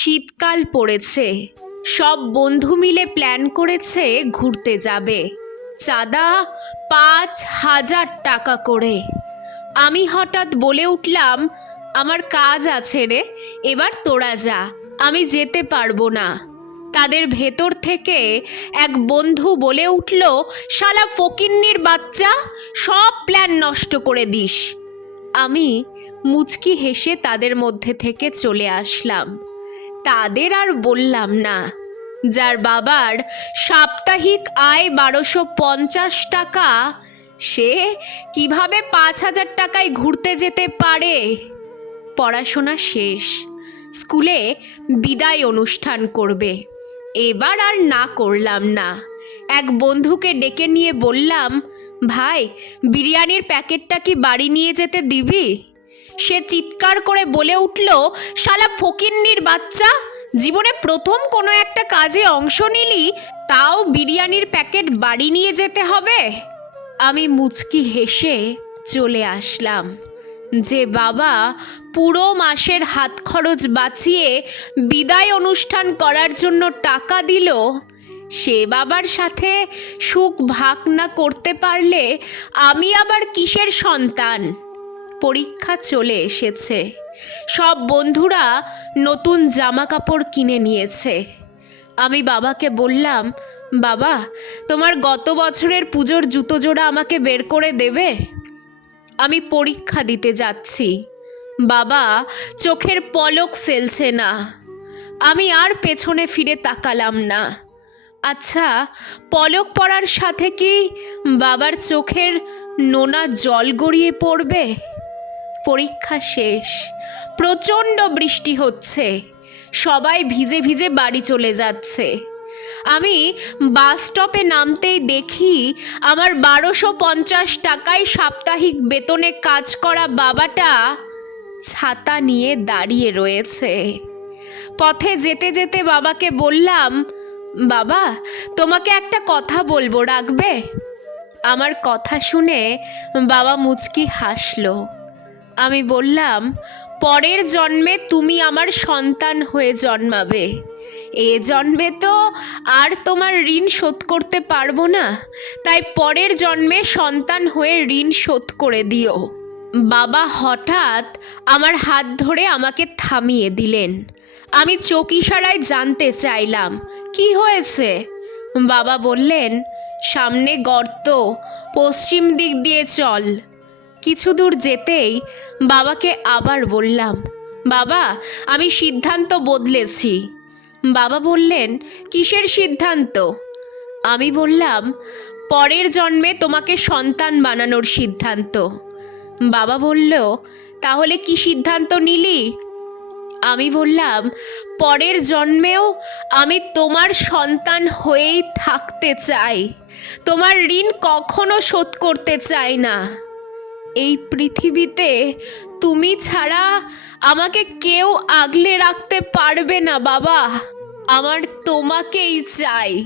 শীতকাল পড়েছে। সব বন্ধু মিলে প্ল্যান করেছে ঘুরতে যাবে। চাঁদা পাঁচ হাজার টাকা করে। আমি হঠাৎ বলে উঠলাম, আমার কাজ আছে রে, এবার তোরা যা, আমি যেতে পারব না। তাদের ভেতর থেকে এক বন্ধু বলে উঠল, শালা ফকিন্নির বাচ্চা, সব প্ল্যান নষ্ট করে দিস। আমি মুচকি হেসে তাদের মধ্যে থেকে চলে আসলাম। তাদের আর বললাম না। যার বাবার সাপ্তাহিক আয় বারোশো পঞ্চাশ টাকা, সে কীভাবে পাঁচ হাজার টাকায় ঘুরতে যেতে পারে? পড়াশোনা শেষ, স্কুলে বিদায় অনুষ্ঠান করবে। এবার আর না করলাম না। এক বন্ধুকে ডেকে নিয়ে বললাম, ভাই, বিরিয়ানির প্যাকেটটা কি বাড়ি নিয়ে যেতে দিবি? সে চিৎকার করে বলে উঠল, শালা ফকিন্নির বাচ্চা, জীবনে প্রথম কোনো একটা কাজে অংশ নিলি, তাও বিরিয়ানির প্যাকেট বাড়ি নিয়ে যেতে হবে? আমি মুচকি হেসে চলে আসলাম। যে বাবা পুরো মাসের হাত খরচ বাঁচিয়ে বিদায় অনুষ্ঠান করার জন্য টাকা দিল, সে বাবার সাথে সুখ ভাগ না করতে পারলে আমি আবার কিসের সন্তান? পরীক্ষা চলে এসেছে। সব বন্ধুরা নতুন জামা কাপড় কিনে নিয়েছে। আমি বাবাকে বললাম, বাবা, তোমার গত বছরের পুজোর জুতো জোড়া আমাকে বের করে দেবে? আমি পরীক্ষা দিতে যাচ্ছি। বাবা, চোখের পলক ফেলছে না। আমি আর পেছনে ফিরে তাকালাম না। আচ্ছা পলক পড়ার সাথে কি বাবার চোখের নোনা জল গড়িয়ে পড়বে? পরীক্ষা শেষ। প্রচণ্ড বৃষ্টি হচ্ছে। সবাই ভিজে ভিজে বাড়ি চলে যাচ্ছে। আমি বাস স্টপে নামতেই দেখি আমার বারোশো পঞ্চাশ টাকায় সাপ্তাহিক বেতনে কাজ করা বাবাটা ছাতা নিয়ে দাঁড়িয়ে রয়েছে। পথে যেতে যেতে বাবাকে বললাম, বাবা, তোমাকে একটা কথা বলব, রাখবে? আমার কথা শুনে বাবা মুচকি হাসলো। আমি বললাম, পরের জন্মে তুমি আমার সন্তান হয়ে জন্মাবে। এ জন্মে তো আর তোমার ঋণ শোধ করতে পারব না। তাই পরের জন্মে সন্তান হয়ে ঋণ শোধ করে দিও। বাবা হঠাৎ আমার হাত ধরে আমাকে থামিয়ে দিলেন। আমি চোখ ইশারায় জানতে চাইলাম, কি হয়েছে? বাবা বললেন, সামনে গর্ত, পশ্চিম দিক দিয়ে চল। কিছু দূর যেতেই বাবাকে আবার বললাম, বাবা, আমি সিদ্ধান্ত বদলেছি। বাবা বললেন, কিসের সিদ্ধান্ত? আমি বললাম, পরের জন্মে তোমাকে সন্তান বানানোর সিদ্ধান্ত। বাবা বলল, তাহলে কি সিদ্ধান্ত নিলি? আমি বললাম, পরের জন্মেও আমি তোমার সন্তান হয়েই থাকতে চাই। তোমার ঋণ কখনো শোধ করতে চাই না। এই পৃথিবীতে তুমি ছাড়া আমাকে কেউ আগলে রাখতে পারবে না বাবা। আমার তোমাকেই চাই।